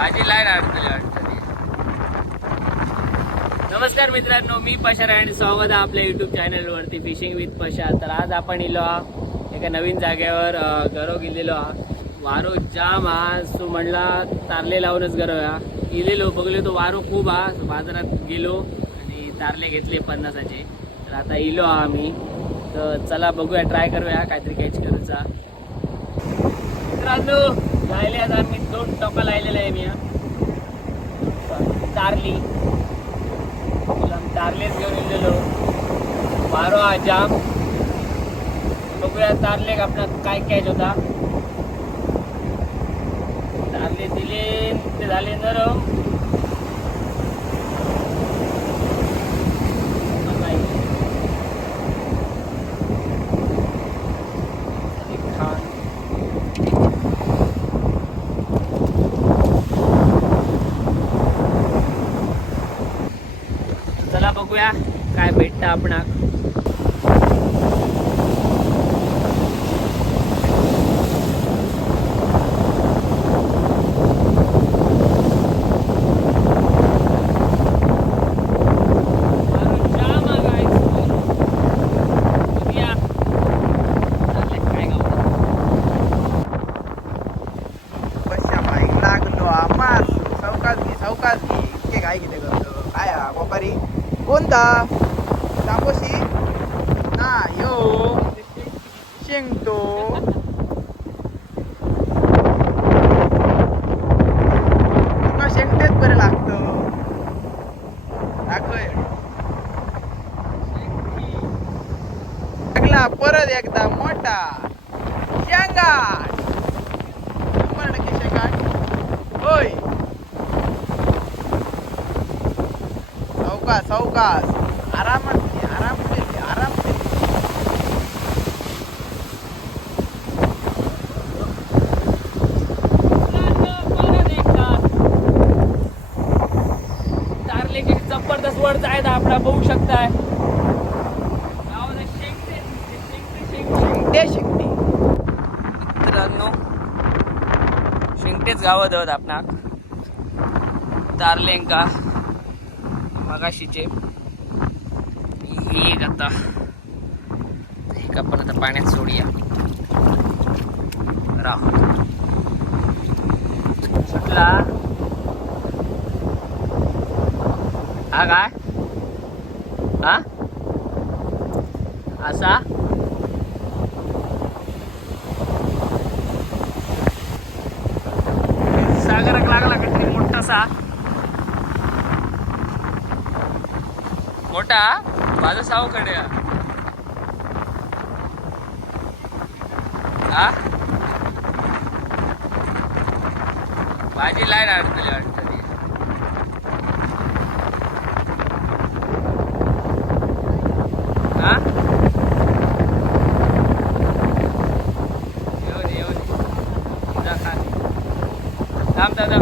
भाजी लाईट अडकली वाटतं. नमस्कार मित्रांनो, मी पशार आणि स्वागत आहे आपल्या युट्यूब चॅनल वरती फिशिंग विथ पशा. तर आज आपण इलो एका नवीन जागेवर गरो गेलेलो. वारो जाम हा, सो म्हणला तारले लावूनच गरोया गेलेलो. बघलो तो वारो खूप हा, बाजारात गेलो आणि तारले घेतले 50चे. तर आता इलो हा आम्ही. तर चला बघूया, ट्राय करूया काहीतरी कॅच करूचा. मित्रांनो जायले आज आम्ही 2 टोका लायलेले आहे. मी तारली तारलेच घेऊन गेलेलो. वारो हा जाम. बघूया तारले आपला काय कॅच होता. तारले दिले ते झाले नरम. चला बघूया काय भेटतं आपणाक. कोणता तापोशी ना यो शेंगतो तुका शेंगतेच बरं लागतं. दाखव लागला परत एकदा मोठा शेंगाट. 100% शेंगाट होय. सावकाश आरामात आराम आराम. तारले किती जबरदस्त वरच आहेत आपला, बघू शकताय. शेंगटे मित्रांनो शेंगटेच गावं दत आपणाक तारलेंका मगाशीचे. हे आता एक आपण आता पाण्यात सोडूया. राह सुटला हा काय हा असा. सागराक लागला कधी मोठासा मोठा माझा सावकडे हा. भाजी लाईट अडकली वाटतं. हा येऊन जा खा. थांब दादा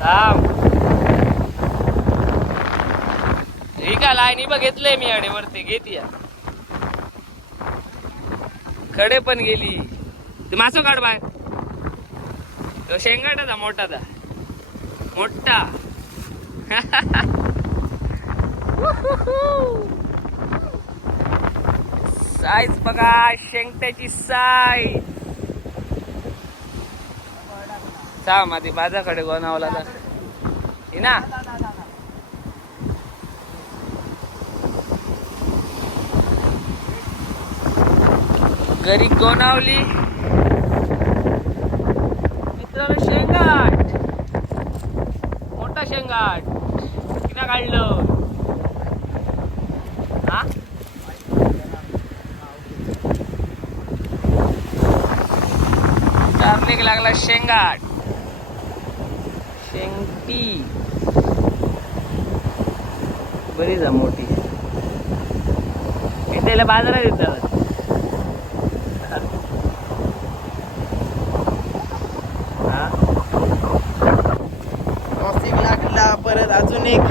थांब. का लाईनी बघितलंय मी अडेवरती घेते. खडे पण गेली. ते मासो काढ बाय. तो शेंगाटाचा मोठाचा मोठा. साईज बघा शेंगट्याची साईज. सा माझी बाजाकडे गोनावला ना. घरी गोनावली. मित्रांनो शेंगाट मोठा शेंगाट किना काढलं हा. तारलेक लागला शेंगाट शेंगटी बरी जा मोठी. त्याला बाजारात येतात. परत अजून एक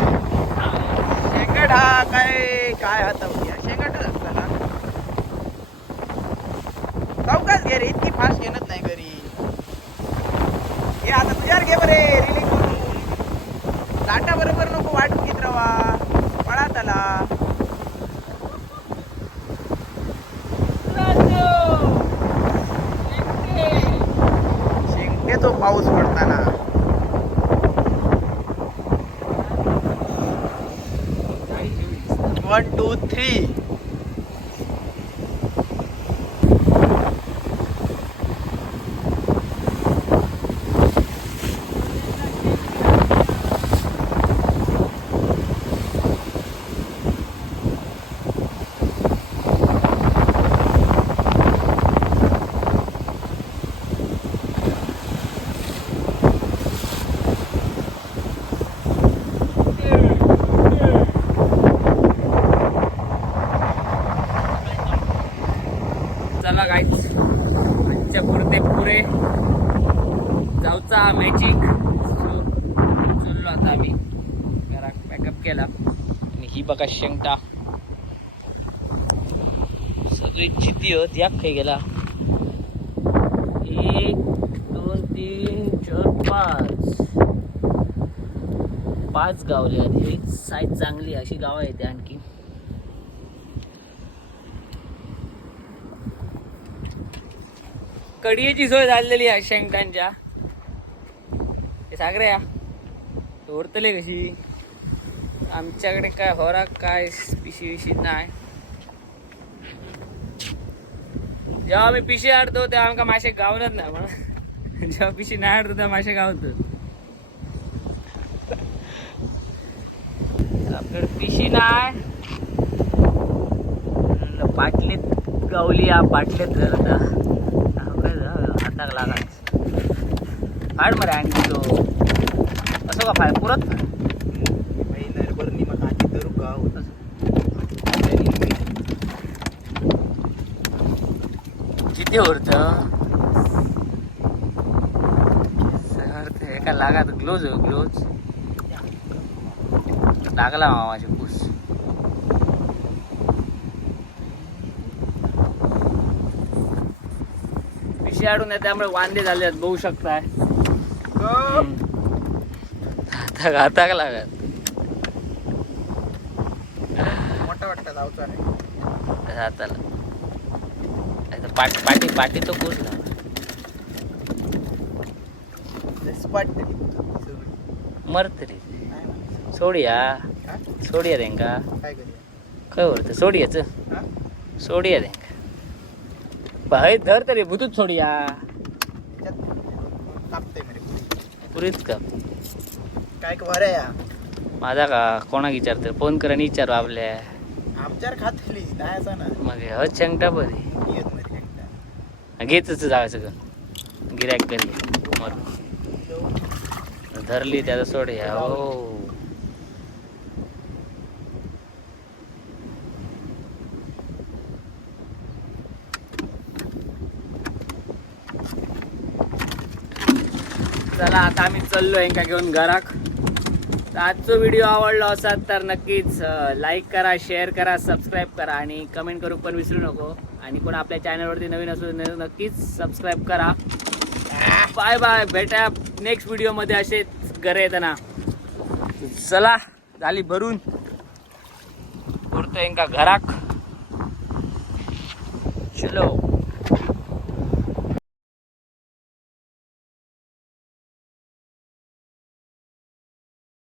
शेंगाट. हा काय काय आता शेंगाटच असता ना. सावकाश घे रे, इतकी फास्ट घेणत नाही घरी. घे बरे रिलीज लाटा बरोबर नको वाटून घेत रवा पळा त्याला शेंगटे तो पाऊस पडताना 1 2 3 चला गाईच आजच्या पुरते पुरे जाऊचा मॅचिंग चललो आता आम्ही घरात पॅकअप केला आणि ही बघा शेंगटा सगळी जिती होत या खाई गेला 1 2 3 4 5 गावले आधी साईज चांगली अशी गावं येते आणखी कढीची सोय झालेली आहे शेंगटांच्या ते सागरे या उरतले कशी आमच्याकडे काय होरा काय पिशी विशी नाही जेव्हा आम्ही पिशी आडतो तेव्हा आमका मासे गावनच नाही म्हणून जेव्हा पिशी नाही आडतो तेव्हा मासे गावतो आपल्याकडे पिशी नाही पाटलीत गावली या पाटलीत घर आता हाताक लागायच फाड मरे आणखी तो असं का फाय पुरत किती उरत एका लागात ग्लोज ग्लोज लागला माझी पूस पिशी आडून त्यामुळे वांदे झाले आहेत बघू शकताय हाताक लागत मोठा वाटतं जाऊचा नाही हाताला पाटी पाटी तो कुसला मरत रे सोडिया सोडिया तेंका काय करूया खय उरत सोडियाच सोडिया तेंका भाई धर तरी भुतूच सोडिया कापते पुरीच का काय वर या माझा का कोणाक विचारते फोन कर आणि विचारू आपल्या आमच्यावर खातली नाही असं ना मग ह शेंगटा बरी येत नाही शेंगटा. घेतच जायचं का गिऱ्हाईक करी मग धरली त्याचा सोडिया हो चला आता आम्ही चाललो एका घेऊन घराक तर आजचा व्हिडिओ आवडला असाल तर नक्कीच लाईक करा शेअर करा सबस्क्राईब करा आणि कमेंट करू पण विसरू नको आणि कोण आपल्या चॅनलवरती नवीन असू नक्कीच सबस्क्राईब करा बाय बाय भेटा नेक्स्ट व्हिडिओमध्ये असेच घरे येताना चला झाली भरून पुरतो एका घराक चलो